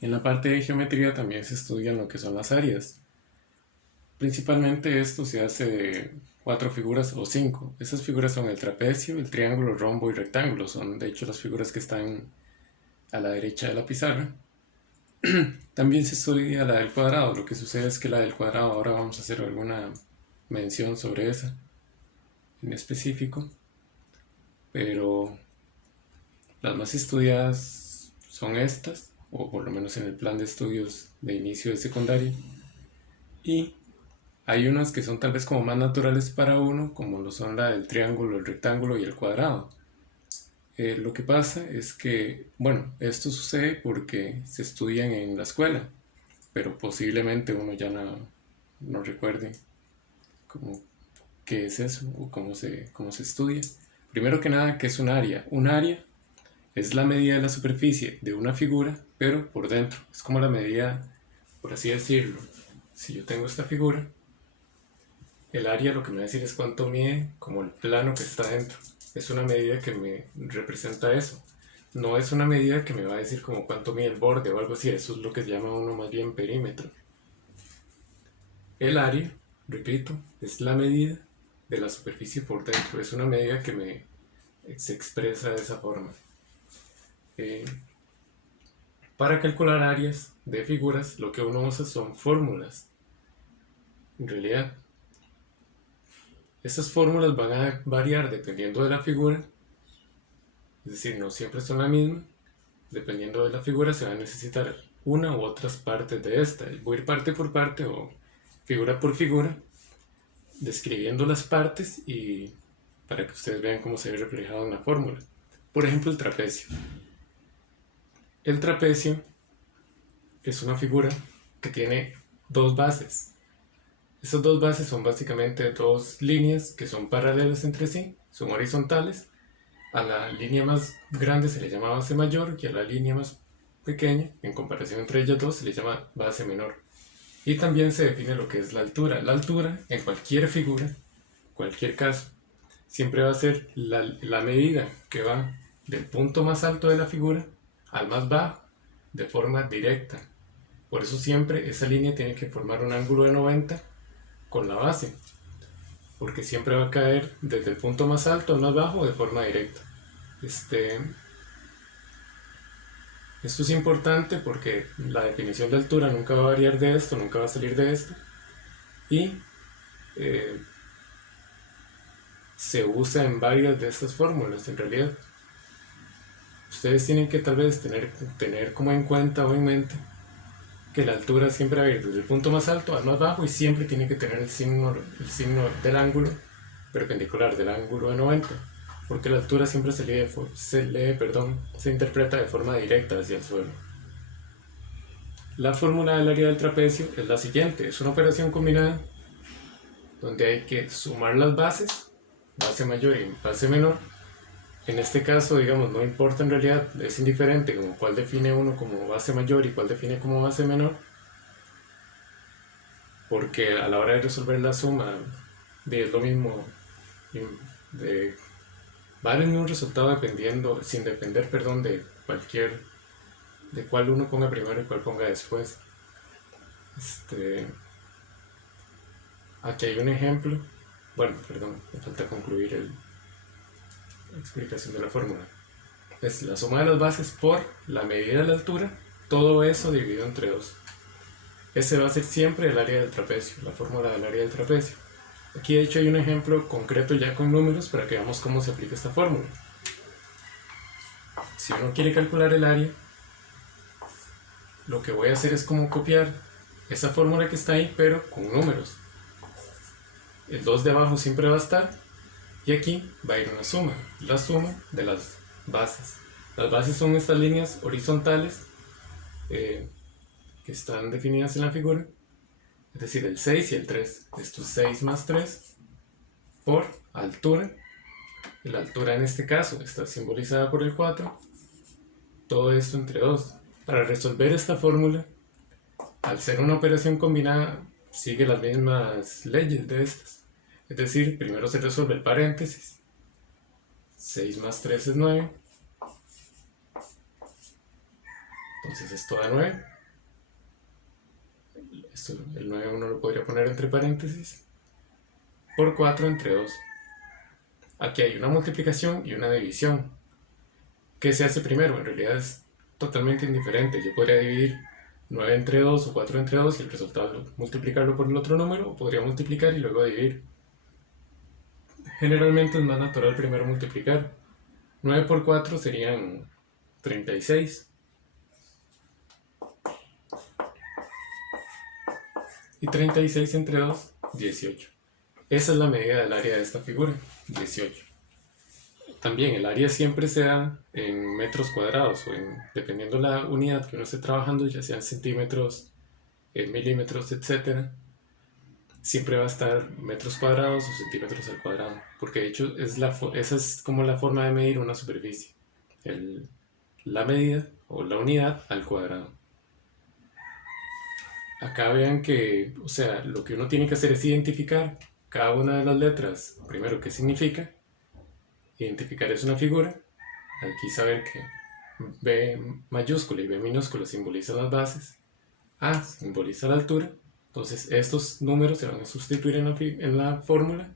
En la parte de geometría también se estudian lo que son las áreas. Principalmente esto se hace de cuatro figuras o cinco. Esas figuras son el trapecio, el triángulo, rombo y rectángulo. Son de hecho las figuras que están a la derecha de la pizarra. También se estudia la del cuadrado. Lo que sucede es que la del cuadrado, ahora vamos a hacer alguna mención sobre esa en específico, pero las más estudiadas son estas, o por lo menos en el plan de estudios de inicio de secundaria, y hay unas que son tal vez como más naturales para uno, como lo son la del triángulo, el rectángulo y el cuadrado. Lo que pasa es que, bueno, esto sucede porque se estudian en la escuela, pero posiblemente uno ya no recuerde cómo, qué es eso o cómo se estudia. Primero que nada, ¿qué es un área? Un área es la medida de la superficie de una figura, pero por dentro. Es como la medida, por así decirlo. Si yo tengo esta figura, el área lo que me va a decir es cuánto mide como el plano que está dentro. Es una medida que me representa eso. No es una medida que me va a decir como cuánto mide el borde o algo así. Eso es lo que se llama uno más bien perímetro. El área, repito, es la medida de la superficie por dentro. Es una medida que se expresa de esa forma. Eh, para calcular áreas de figuras, lo que uno usa son fórmulas. En realidad, estas fórmulas van a variar dependiendo de la figura, es decir, no siempre son la misma. Dependiendo de la figura se va a necesitar una u otras partes de esta. Voy a ir parte por parte o figura por figura, describiendo las partes y para que ustedes vean cómo se ve reflejado en la fórmula. Por ejemplo, el trapecio. El trapecio es una figura que tiene dos bases. Esas dos bases son básicamente dos líneas que son paralelas entre sí, son horizontales. A la línea más grande se le llama base mayor y a la línea más pequeña, en comparación entre ellas dos, se le llama base menor. Y también se define lo que es la altura. La altura, en cualquier figura, cualquier caso, siempre va a ser la medida que va del punto más alto de la figura al más bajo de forma directa. Por eso siempre esa línea tiene que formar un ángulo de 90 con la base, porque siempre va a caer desde el punto más alto al más bajo de forma directa. Esto es importante porque la definición de altura nunca va a variar de esto, nunca va a salir de esto, y eh, se usa en varias de estas fórmulas. En realidad, ustedes tienen que tal vez tener como en cuenta o en mente que la altura siempre va a ir desde el punto más alto al más bajo y siempre tiene que tener el signo del ángulo perpendicular del ángulo de 90, porque la altura siempre se interpreta de forma directa hacia el suelo. La fórmula del área del trapecio es la siguiente: es una operación combinada donde hay que sumar las bases, base mayor y base menor. En este caso, digamos, no importa en realidad, es indiferente como cuál define uno como base mayor y cuál define como base menor, porque a la hora de resolver la suma es lo mismo, de, va a dar el mismo resultado dependiendo, sin depender, perdón, de cuál uno ponga primero y cuál ponga después. Aquí hay un ejemplo. Bueno, perdón, me falta concluir la explicación de la fórmula. Es la suma de las bases por la medida de la altura, todo eso dividido entre 2. Ese va a ser siempre el área del trapecio, la fórmula del área del trapecio. Aquí de hecho hay un ejemplo concreto ya con números para que veamos cómo se aplica esta fórmula. Si uno quiere calcular el área, lo que voy a hacer es como copiar esa fórmula que está ahí, pero con números. El 2 de abajo siempre va a estar y aquí va a ir una suma, la suma de las bases. Las bases son estas líneas horizontales que están definidas en la figura, es decir, el 6 y el 3. Esto es 6 más 3 por altura. La altura en este caso está simbolizada por el 4. Todo esto entre 2. Para resolver esta fórmula, al ser una operación combinada, sigue las mismas leyes de estas. Es decir, primero se resuelve el paréntesis. 6 más 3 es 9. Entonces esto da 9. El 9 uno lo podría poner entre paréntesis. Por 4 entre 2. Aquí hay una multiplicación y una división. ¿Qué se hace primero? En realidad es totalmente indiferente. Yo podría dividir 9 entre 2 o 4 entre 2 y el resultado multiplicarlo por el otro número, o podría multiplicar y luego dividir. Generalmente es más natural primero multiplicar. 9 por 4 serían 36. Y 36 entre 2, 18. Esa es la medida del área de esta figura, 18. También el área siempre se da en metros cuadrados o dependiendo la unidad que uno esté trabajando, ya sean centímetros, milímetros, etc. Siempre va a estar metros cuadrados o centímetros al cuadrado, porque de hecho esa es como la forma de medir una superficie, la medida o la unidad al cuadrado. Acá vean que, o sea, lo que uno tiene que hacer es identificar cada una de las letras, primero qué significa, identificar es una figura, aquí saber que B mayúscula y B minúscula simbolizan las bases, A simboliza la altura, entonces estos números se van a sustituir en la fórmula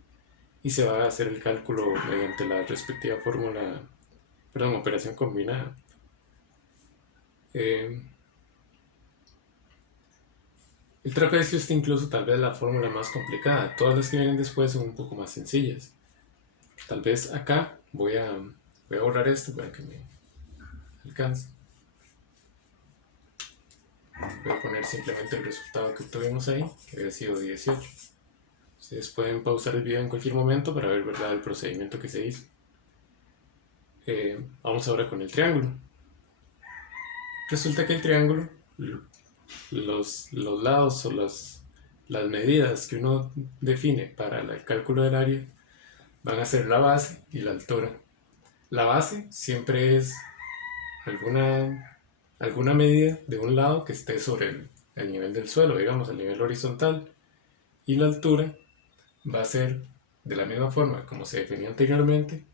y se va a hacer el cálculo mediante la respectiva fórmula, perdón, operación combinada. El trapecio es incluso tal vez la fórmula más complicada, todas las que vienen después son un poco más sencillas. Tal vez acá voy a borrar esto para que me alcance. Voy a poner simplemente el resultado que obtuvimos ahí, que había sido 18. Ustedes pueden pausar el video en cualquier momento para ver, ¿verdad?, el procedimiento que se hizo. Vamos ahora con el triángulo. Resulta que el triángulo, los lados o las medidas que uno define para el cálculo del área van a ser la base y la altura. La base siempre es alguna medida de un lado que esté sobre el nivel del suelo, digamos, el nivel horizontal, y la altura va a ser de la misma forma como se definía anteriormente,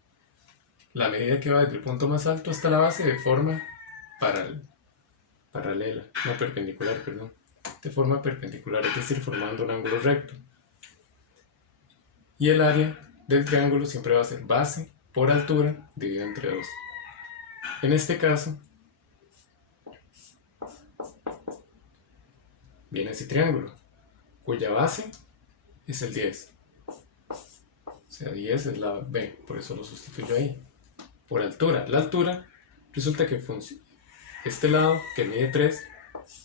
la medida que va desde el punto más alto hasta la base de forma paralela, no perpendicular, perdón, de forma perpendicular, es decir, formando un ángulo recto. Y el área del triángulo siempre va a ser base por altura dividido entre 2. En este caso, viene ese triángulo, cuya base es el 10. O sea, 10 es la B, por eso lo sustituyo ahí. Por altura. La altura resulta que este lado, que mide 3,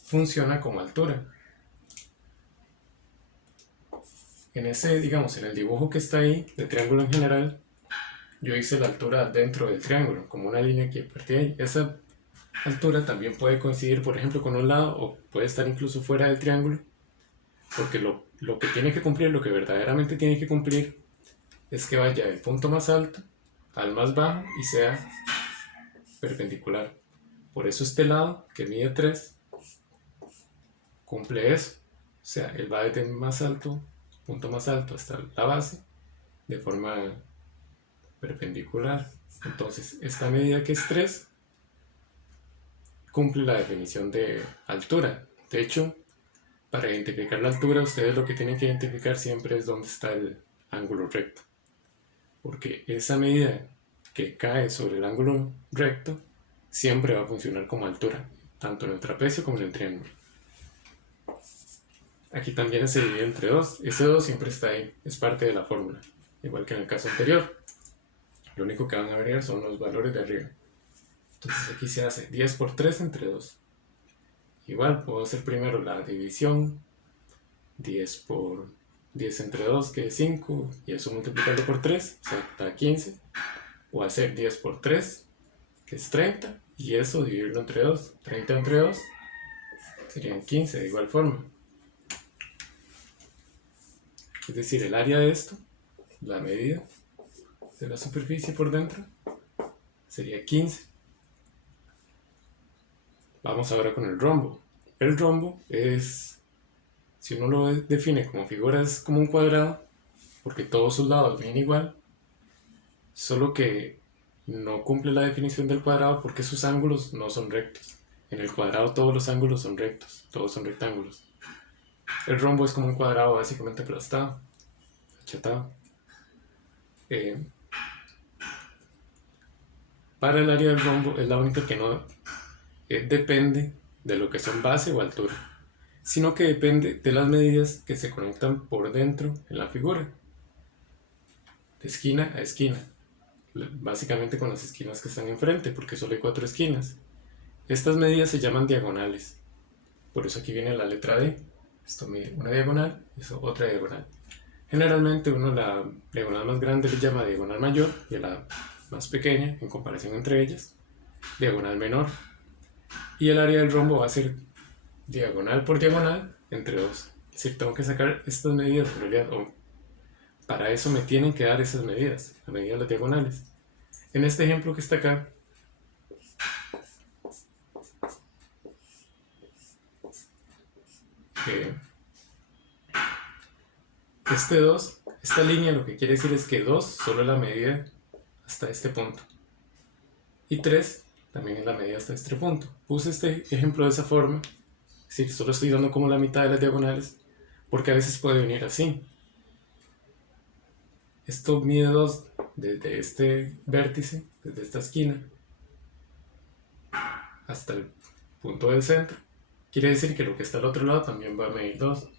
funciona como altura. En ese, digamos, en el dibujo que está ahí, de triángulo en general, yo hice la altura dentro del triángulo, como una línea que partía ahí. Esa altura también puede coincidir, por ejemplo, con un lado, o puede estar incluso fuera del triángulo, porque lo que tiene que cumplir, lo que verdaderamente tiene que cumplir, es que vaya del punto más alto al más bajo y sea perpendicular. Por eso este lado, que mide 3, cumple eso. O sea, él va desde el punto más alto hasta la base de forma perpendicular. Entonces, esta medida que es 3 cumple la definición de altura. De hecho, para identificar la altura, ustedes lo que tienen que identificar siempre es dónde está el ángulo recto. Porque esa medida que cae sobre el ángulo recto siempre va a funcionar como altura, tanto en el trapecio como en el triángulo. Aquí también se divide entre 2. Ese 2 siempre está ahí, es parte de la fórmula, igual que en el caso anterior. Lo único que van a variar son los valores de arriba. Entonces aquí se hace 10 por 3 entre 2. Igual puedo hacer primero la división, 10 por 10 entre 2, que es 5, y eso multiplicarlo por 3, o sea, da 15. O hacer 10 por 3, que es 30, y eso dividirlo entre 2. 30 entre 2 serían 15 de igual forma. Es decir, el área de esto, la medida de la superficie por dentro, sería 15. Vamos ahora con el rombo. El rombo es, si uno lo define como figura, es como un cuadrado, porque todos sus lados vienen igual, solo que no cumple la definición del cuadrado porque sus ángulos no son rectos. En el cuadrado todos los ángulos son rectos, todos son rectángulos. El rombo es como un cuadrado básicamente aplastado, achatado. Para el área del rombo es la única que no depende de lo que son base o altura, sino que depende de las medidas que se conectan por dentro en la figura, de esquina a esquina, básicamente con las esquinas que están enfrente, porque solo hay 4 esquinas. Estas medidas se llaman diagonales, por eso aquí viene la letra D. Esto mide una diagonal y eso otra diagonal. Generalmente uno la diagonal más grande le llama diagonal mayor y a la más pequeña, en comparación entre ellas, diagonal menor. Y el área del rombo va a ser diagonal por diagonal entre 2. Es decir, tengo que sacar estas medidas en realidad, o para eso me tienen que dar esas medidas, la medida de las diagonales. En este ejemplo que está acá, este 2, esta línea lo que quiere decir es que 2 solo es la medida hasta este punto. Y 3 también es la medida hasta este punto. Puse este ejemplo de esa forma, es decir, solo estoy dando como la mitad de las diagonales, porque a veces puede venir así. Esto mide 2 desde este vértice, desde esta esquina, hasta el punto del centro. Quiere decir que lo que está al otro lado también va a medir 2.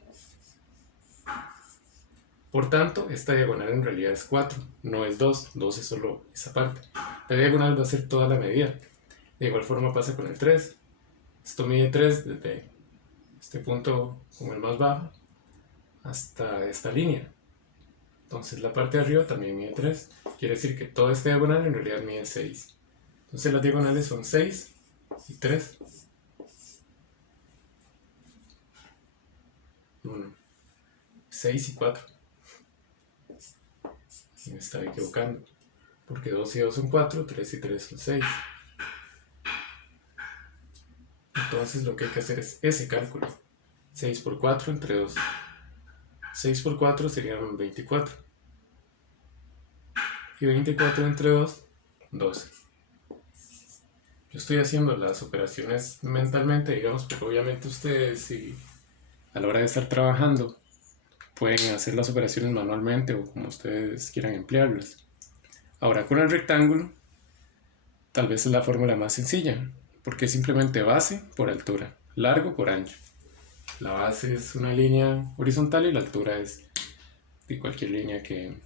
Por tanto, esta diagonal en realidad es 4, no es 2, 2 es solo esa parte. La diagonal va a ser toda la medida. De igual forma pasa con el 3. Esto mide 3 desde este punto como el más bajo hasta esta línea. Entonces la parte de arriba también mide 3. Quiere decir que toda esta diagonal en realidad mide 6. Entonces las diagonales son 6 y 3. 1, 6 y 4. Y me estaba equivocando, porque 2 y 2 son 4, 3 y 3 son 6. Entonces lo que hay que hacer es ese cálculo. 6 por 4 entre 2. 6 por 4 serían 24. Y 24 entre 2, 12. Yo estoy haciendo las operaciones mentalmente, digamos, pero obviamente ustedes, si a la hora de estar trabajando, pueden hacer las operaciones manualmente o como ustedes quieran emplearlas. Ahora, con el rectángulo, tal vez es la fórmula más sencilla, porque es simplemente base por altura, largo por ancho. La base es una línea horizontal y la altura es de cualquier línea que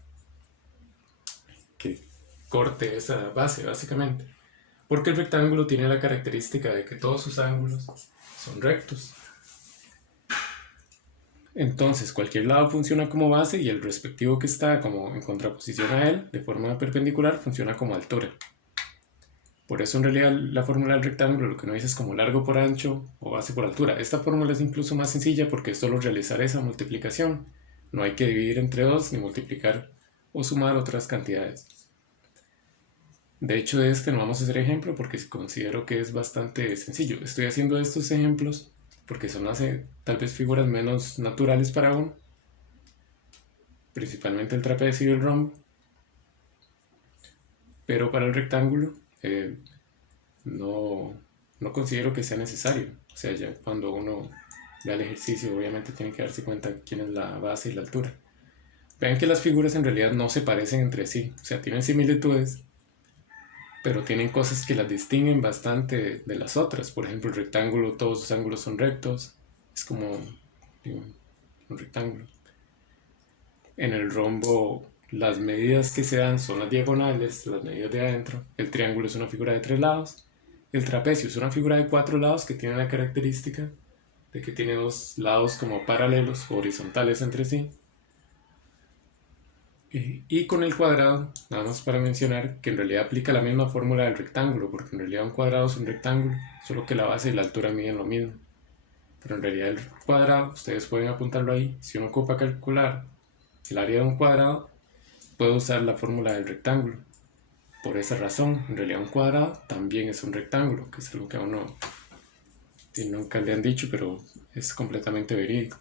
corte esa base, básicamente. Porque el rectángulo tiene la característica de que todos sus ángulos son rectos. Entonces cualquier lado funciona como base y el respectivo que está como en contraposición a él, de forma perpendicular, funciona como altura. Por eso en realidad la fórmula del rectángulo lo que uno dice es como largo por ancho o base por altura. Esta fórmula es incluso más sencilla porque es solo realizar esa multiplicación. No hay que dividir entre 2 ni multiplicar o sumar otras cantidades. De hecho de este no vamos a hacer ejemplo porque considero que es bastante sencillo. Estoy haciendo estos ejemplos porque son tal vez figuras menos naturales para uno, principalmente el trapecio y el rombo, pero para el rectángulo no considero que sea necesario. O sea, ya cuando uno vea el ejercicio obviamente tiene que darse cuenta quién es la base y la altura. Vean que las figuras en realidad no se parecen entre sí, o sea, tienen similitudes, pero tienen cosas que las distinguen bastante de las otras. Por ejemplo, el rectángulo, todos sus ángulos son rectos, es como un rectángulo. En el rombo, las medidas que se dan son las diagonales, las medidas de adentro. El triángulo es una figura de 3 lados. El trapecio es una figura de 4 lados que tiene la característica de que tiene 2 lados como paralelos, horizontales entre sí. Y con el cuadrado, nada más para mencionar que en realidad aplica la misma fórmula del rectángulo, porque en realidad un cuadrado es un rectángulo, solo que la base y la altura miden lo mismo. Pero en realidad el cuadrado, ustedes pueden apuntarlo ahí, si uno ocupa calcular el área de un cuadrado, puede usar la fórmula del rectángulo. Por esa razón, en realidad un cuadrado también es un rectángulo, que es algo que a uno nunca le han dicho, pero es completamente verídico.